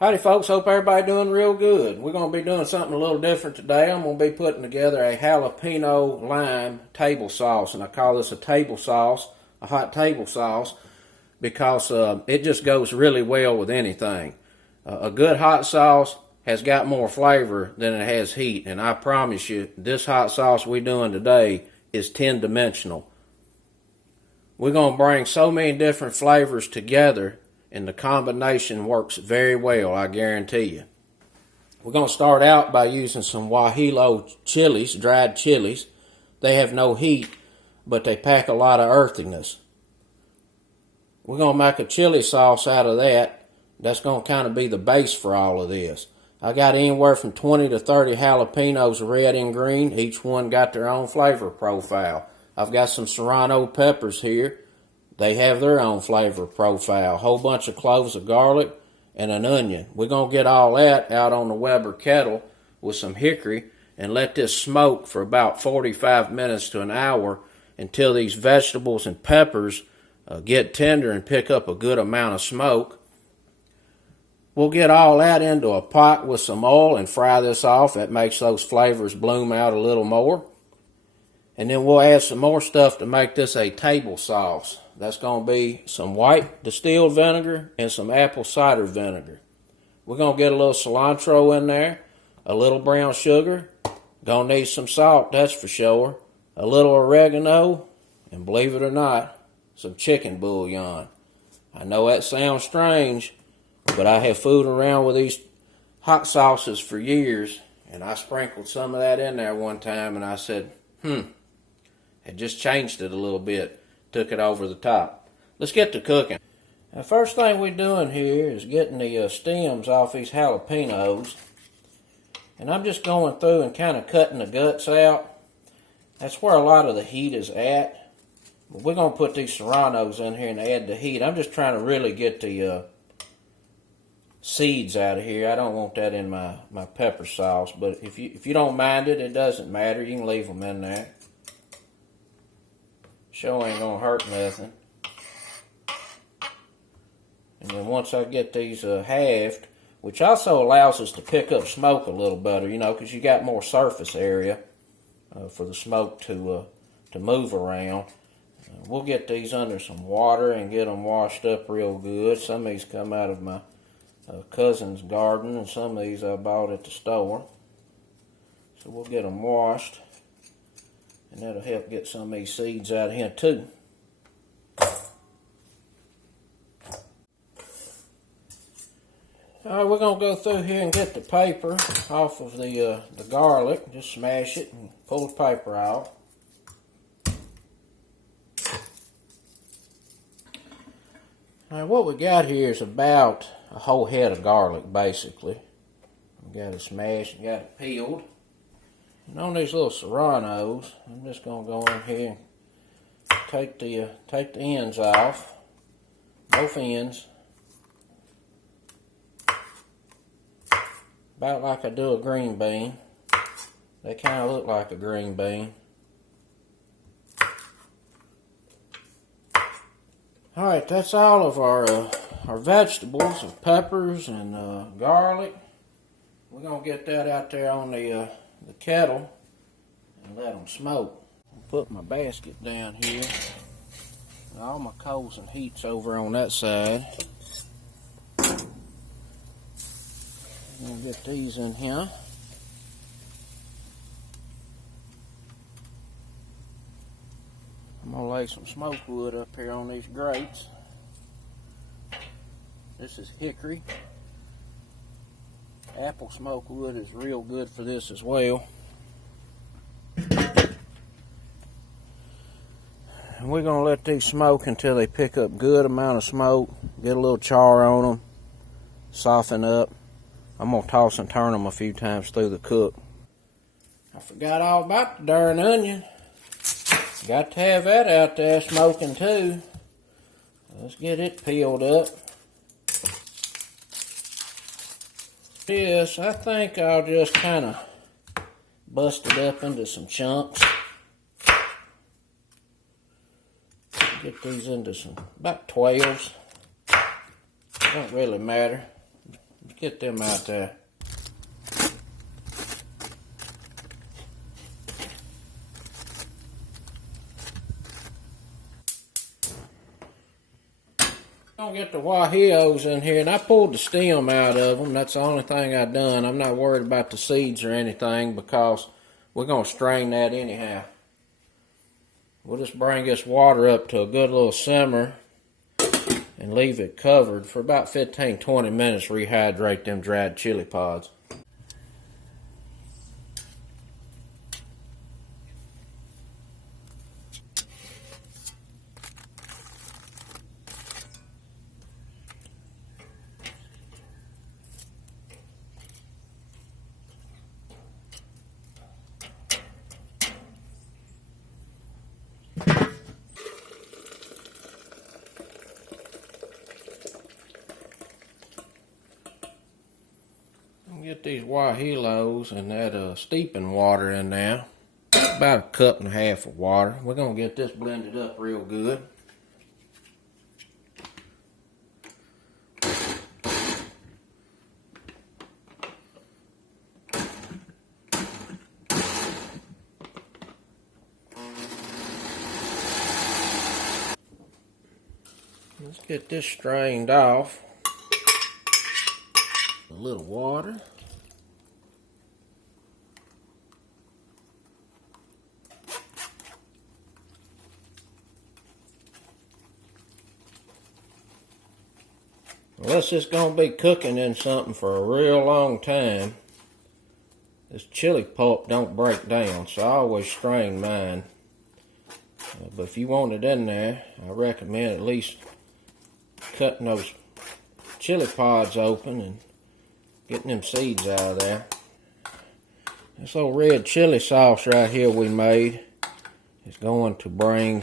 Howdy folks, hope everybody doing real good. We're going to be doing something a little different today. I'm going to be putting together a jalapeno lime table sauce, and I call this a table sauce, a hot table sauce, because it just goes really well with anything. A good hot sauce has got more flavor than it has heat, and I promise you, this hot sauce we're doing today is 10-dimensional. We're going to bring so many different flavors together, and the combination works very well, I guarantee you. We're going to start out by using some Guajillo chilies, dried chilies. They have no heat, but they pack a lot of earthiness. We're going to make a chili sauce out of that. That's going to kind of be the base for all of this. I got anywhere from 20 to 30 jalapenos, red and green. Each one got their own flavor profile. I've got some Serrano peppers here. They have their own flavor profile. A whole bunch of cloves of garlic and an onion. We're going to get all that out on the Weber kettle with some hickory and let this smoke for about 45 minutes to an hour until these vegetables and peppers get tender and pick up a good amount of smoke. We'll get all that into a pot with some oil and fry this off. That makes those flavors bloom out a little more. And then we'll add some more stuff to make this a table sauce. That's going to be some white distilled vinegar and some apple cider vinegar. We're going to get a little cilantro in there, a little brown sugar. Going to need some salt, that's for sure. A little oregano, and believe it or not, some chicken bouillon. I know that sounds strange, but I have fooled around with these hot sauces for years, and I sprinkled some of that in there one time, and I said, it just changed it a little bit. Took it over the top. Let's get to cooking. The first thing we're doing here is getting the stems off these jalapenos. And I'm just going through and kind of cutting the guts out. That's where a lot of the heat is at. But we're going to put these Serranos in here and add the heat. I'm just trying to really get the seeds out of here. I don't want that in my pepper sauce. But if you don't mind it, it doesn't matter. You can leave them in there. Sure ain't gonna hurt nothing. And then once I get these halved, which also allows us to pick up smoke a little better, you know, because you got more surface area for the smoke to move around. We'll get these under some water and get them washed up real good. Some of these come out of my cousin's garden, and some of these I bought at the store. So we'll get them washed. And that'll help get some of these seeds out of here too. Alright, we're going to go through here and get the paper off of the garlic. Just smash it and pull the paper out. Alright, what we got here is about a whole head of garlic, basically. We got it smashed and got it peeled. And on these little Serranos, I'm just going to go in here and take the ends off, both ends, about like I do a green bean. They kind of look like a green bean. Alright, that's all of our vegetables, of peppers and garlic. We're going to get that out there on the kettle and let them smoke. I'll put my basket down here. All my coals and heat's over on that side. I'll get these in here. I'm going to lay some smoke wood up here on these grates. This is hickory. Apple smoke wood is real good for this as well. And we're going to let these smoke until they pick up good amount of smoke, get a little char on them, soften up. I'm going to toss and turn them a few times through the cook. I forgot all about the darn onion. Got to have that out there smoking too. Let's get it peeled up. This, I think I'll just kind of bust it up into some chunks. Get these into some, about 12s. Don't really matter. get them out there. I'm gonna get the guajillos in here, and I pulled the stem out of them. That's the only thing I done. I'm not worried about the seeds or anything because we're gonna strain that anyhow. We'll just bring this water up to a good little simmer and leave it covered for about 15-20 minutes, rehydrate them dried chili pods. Get these guajillos and that steeping water in there. About a cup and a half of water. We're going to get this blended up real good. Let's get this strained off. A little water. Unless it's going to be cooking in something for a real long time, this chili pulp don't break down, so I always strain mine. But if you want it in there, I recommend at least cutting those chili pods open and getting them seeds out of there. This little red chili sauce right here we made is going to bring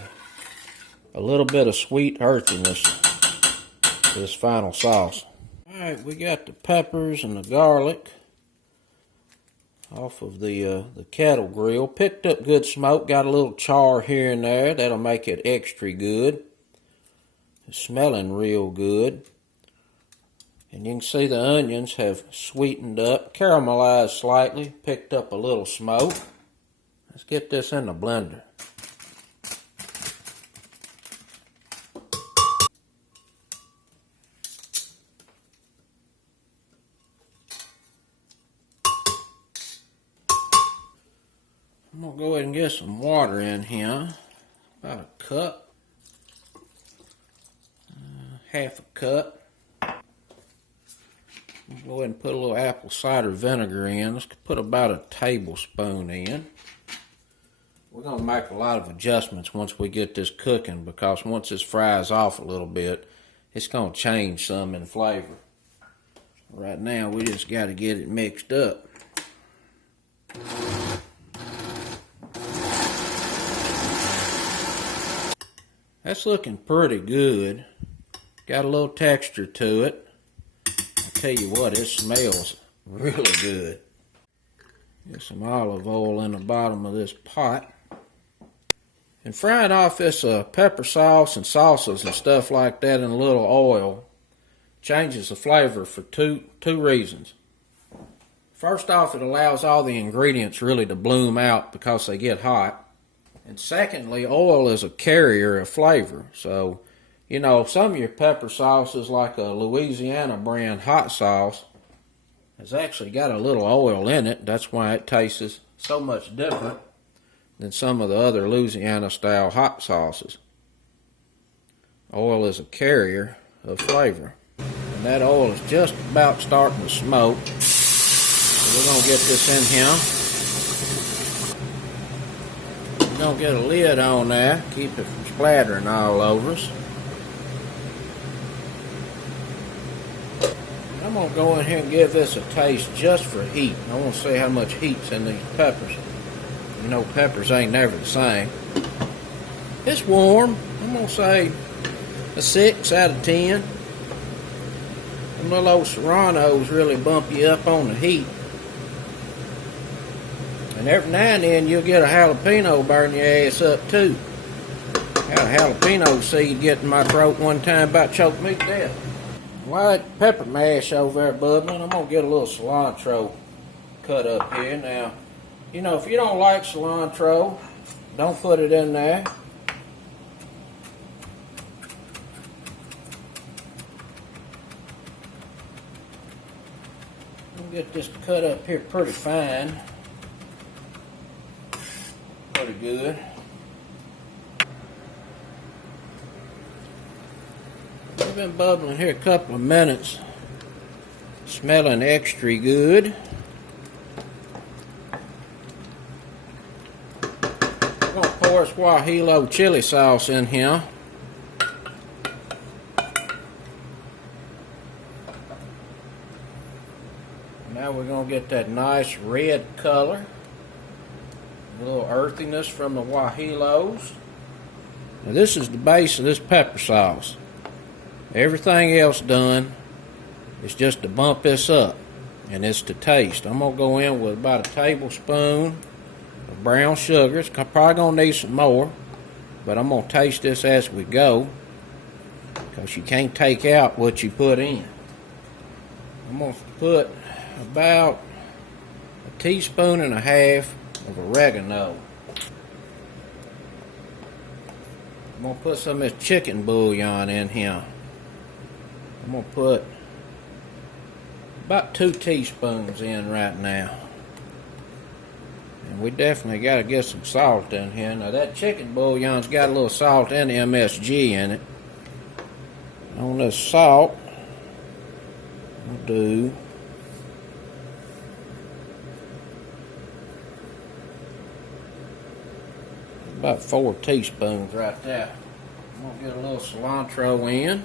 a little bit of sweet earthiness to this final sauce. Alright, we got the peppers and the garlic off of the kettle grill. Picked up good smoke, got a little char here and there. That'll make it extra good. It's smelling real good. And you can see the onions have sweetened up, caramelized slightly, picked up a little smoke. Let's get this in the blender. I'm going to go ahead and get some water in here. About a cup. Half a cup. Go ahead and put a little apple cider vinegar in. Let's put about a tablespoon in. We're going to make a lot of adjustments once we get this cooking, because once this fries off a little bit, it's going to change some in flavor. Right now, we just got to get it mixed up. That's looking pretty good. Got a little texture to it. I'll tell you what, it smells really good. Get some olive oil in the bottom of this pot. And frying off this pepper sauce and salsas and stuff like that in a little oil changes the flavor for two reasons. First off, it allows all the ingredients really to bloom out because they get hot. And secondly, oil is a carrier of flavor. So, you know, some of your pepper sauces, like a Louisiana brand hot sauce, has actually got a little oil in it. That's why it tastes so much different than some of the other Louisiana style hot sauces. Oil is a carrier of flavor. And that oil is just about starting to smoke. We're going to get this in here. We're going to get a lid on there, keep it from splattering all over us. I'm going to go in here and give this a taste just for heat. I want to see how much heat's in these peppers. You know, peppers ain't never the same. It's warm. I'm going to say a 6 out of 10. Them little old Serranos really bump you up on the heat. And every now and then you'll get a jalapeno burn your ass up too. Had a jalapeno seed get in my throat one time, about choked me to death. While that pepper mash over there bubbling, I'm going to get a little cilantro cut up here. Now, you know, if you don't like cilantro, don't put it in there. I'll get this cut up here pretty fine. Pretty good. We've been bubbling here a couple of minutes. Smelling extra good. I'm going to pour this guajillo chili sauce in here. Now we're going to get that nice red color. A little earthiness from the guajillos. Now this is the base of this pepper sauce. Everything else done is just to bump this up, and it's to taste. I'm going to go in with about a tablespoon of brown sugar. It's probably going to need some more, but I'm going to taste this as we go, because you can't take out what you put in. I'm going to put about a teaspoon and a half of oregano. I'm going to put some of this chicken bouillon in here. I'm going to put about 2 teaspoons in right now. And we definitely got to get some salt in here. Now that chicken bouillon's got a little salt and MSG in it. On this salt, we'll do about 4 teaspoons right there. I'm going to get a little cilantro in.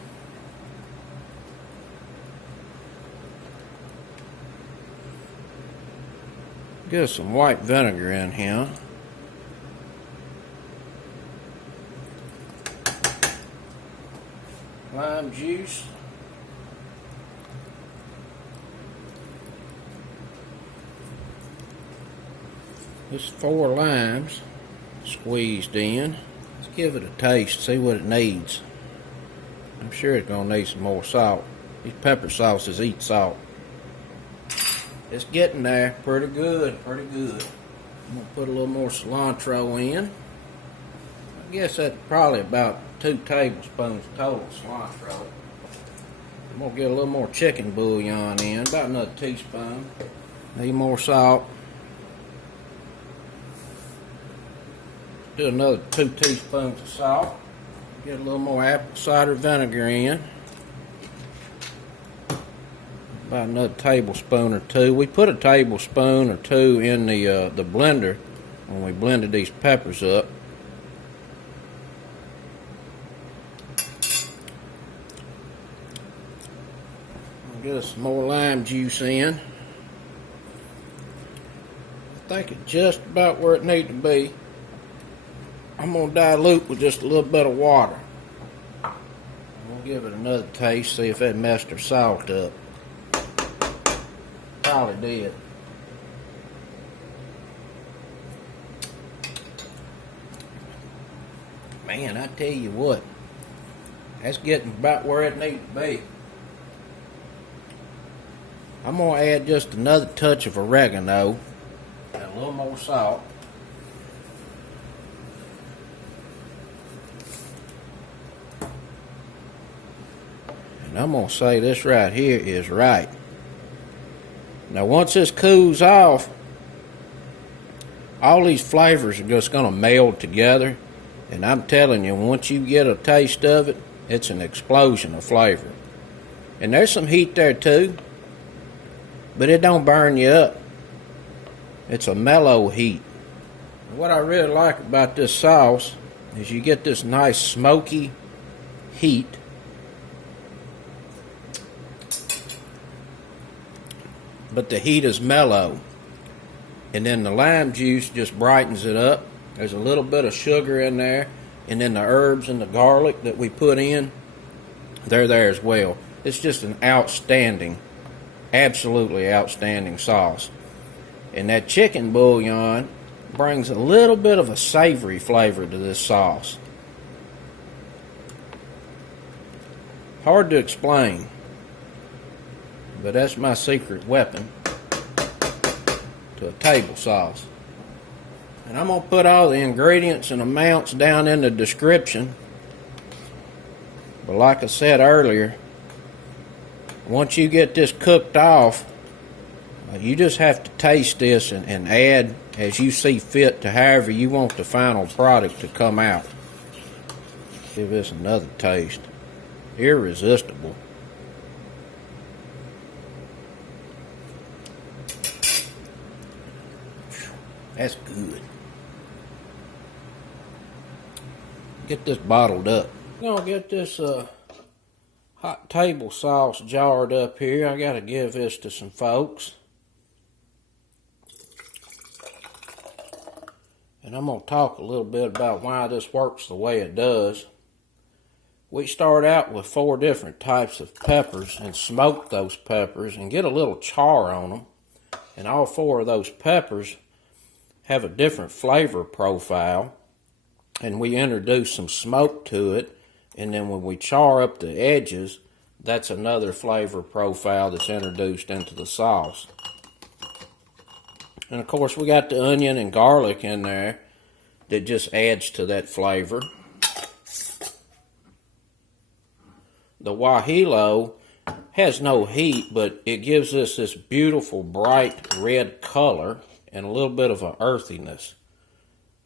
Get some white vinegar in here. Lime juice. Just 4 limes squeezed in. Let's give it a taste, see what it needs. I'm sure it's going to need some more salt. These pepper sauces eat salt. It's getting there. Pretty good, pretty good. I'm going to put a little more cilantro in. I guess that's probably about 2 tablespoons total cilantro. I'm going to get a little more chicken bouillon in, about another teaspoon. Need more salt. Do another 2 teaspoons of salt. Get a little more apple cider vinegar in. About another tablespoon or 2. We put a tablespoon or 2 in the blender when we blended these peppers up. Get us some more lime juice in. I think it's just about where it needs to be. I'm going to dilute with just a little bit of water. I'm going to give it another taste, see if that messed our salt up. Probably did. Man, I tell you what, that's getting about where it needs to be. I'm going to add just another touch of oregano and a little more salt. And I'm going to say this right here is right. Now once this cools off, all these flavors are just going to meld together. And I'm telling you, once you get a taste of it, it's an explosion of flavor. And there's some heat there too, but it don't burn you up. It's a mellow heat. What I really like about this sauce is you get this nice smoky heat. But the heat is mellow. And then the lime juice just brightens it up. There's a little bit of sugar in there. And then the herbs and the garlic that we put in, they're there as well. It's just an outstanding, absolutely outstanding sauce. And that chicken bouillon brings a little bit of a savory flavor to this sauce. Hard to explain. but that's my secret weapon to a table sauce. And I'm going to put all the ingredients and amounts down in the description. But like I said earlier, once you get this cooked off, you just have to taste this and add as you see fit to however you want the final product to come out. Give this another taste. Irresistible. That's good. Get this bottled up. I'm gonna get this hot table sauce jarred up here. I gotta give this to some folks. And I'm gonna talk a little bit about why this works the way it does. We start out with 4 different types of peppers and smoke those peppers and get a little char on them. And all 4 of those peppers have a different flavor profile. And we introduce some smoke to it. And then when we char up the edges, that's another flavor profile that's introduced into the sauce. And of course we got the onion and garlic in there that just adds to that flavor. The guajillo has no heat, but it gives us this beautiful bright red color and a little bit of an earthiness.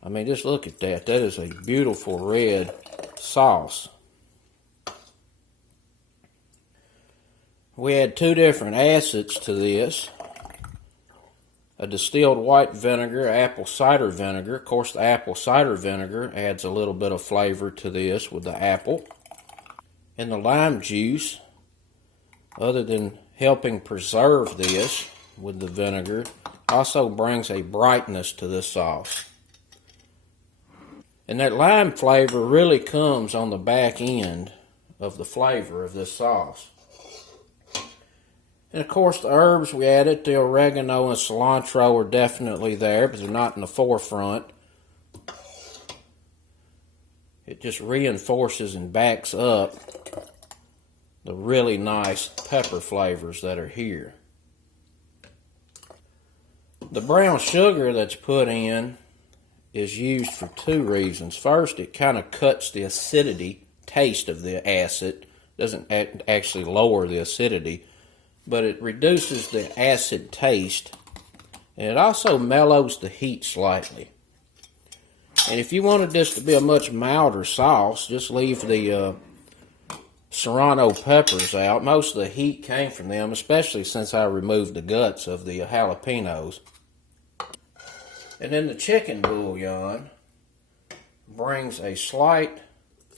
I mean, just look at that. That is a beautiful red sauce. We add 2 different acids to this. A distilled white vinegar, apple cider vinegar. Of course, the apple cider vinegar adds a little bit of flavor to this with the apple. And the lime juice, other than helping preserve this with the vinegar, also brings a brightness to this sauce. And that lime flavor really comes on the back end of the flavor of this sauce. And of course the herbs we added, the oregano and cilantro are definitely there, but they're not in the forefront. It just reinforces and backs up the really nice pepper flavors that are here. The brown sugar that's put in is used for 2 reasons. First, it kind of cuts the acidity taste of the acid. Doesn't actually lower the acidity, but it reduces the acid taste, and it also mellows the heat slightly. And if you wanted this to be a much milder sauce, just leave the Serrano peppers out. Most of the heat came from them, especially since I removed the guts of the jalapenos. And then the chicken bouillon brings a slight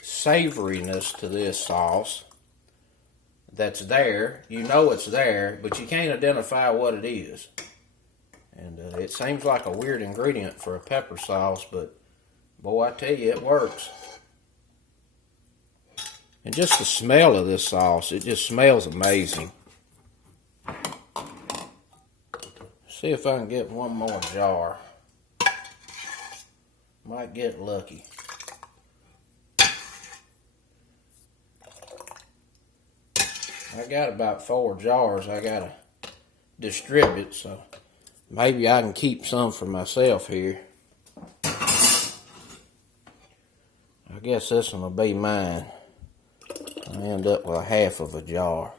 savoriness to this sauce that's there. You know it's there, but you can't identify what it is. And it seems like a weird ingredient for a pepper sauce, but boy, I tell you, it works. And just the smell of this sauce, it just smells amazing. See if I can get one more jar. Might get lucky. I got about 4 jars I gotta distribute, so maybe I can keep some for myself here. I guess this one will be mine. I end up with 1/2 of a jar.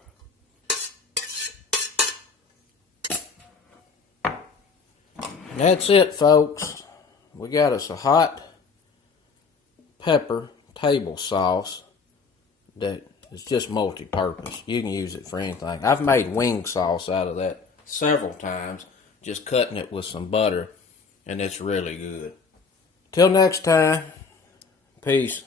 And that's it, folks. We got us a hot pepper table sauce that is just multi-purpose. You can use it for anything. I've made wing sauce out of that several times, just cutting it with some butter, and it's really good. Till next time, peace.